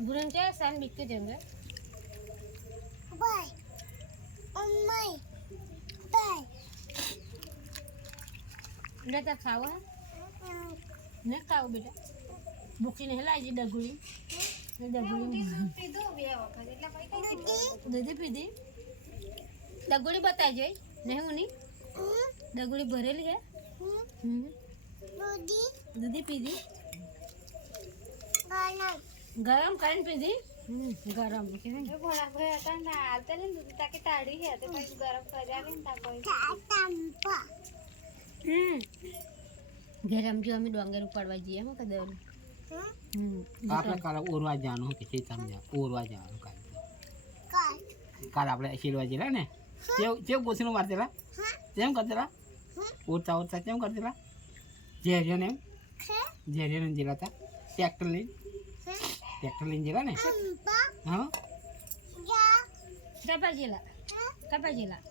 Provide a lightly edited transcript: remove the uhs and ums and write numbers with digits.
ગુરંચે San બિક્કે જંગે by oh my by બેટા ખાવા ને ખાવ બેટા ભૂખીને હેલાજી ડગુડી ડગુડી દૂધી પીધી ડગુડી બતાવી જોઈ ને હું ની ડગુડી ભરેલી હે દૂધી પીધી ગરમ કરીને પીધી ગરમ ઘોડા ભાઈ હતા ને હાલતા ને દૂધ તાકે તાળી હે તો પછી ગરમ કર્યા ને તા કોઈ ગરમ જો અમે ડોંગર ઉપાડવા જઈએ હું કદે આપણે કાલે ઓરવા જવાનું કે છે તમે ઓરવા જવાનું કાલે કાલે આપણે શીરવા જેલા ને કેવું ગોસનું મારતેલા કેમ કરતેલા ઓરતા ઓરતા કેમ કરતેલા ઝેરિયન એમ ઝેરિયન જેલા હતા ટ્રેક્ટર લઈને જેલા ને હા કપા જેલા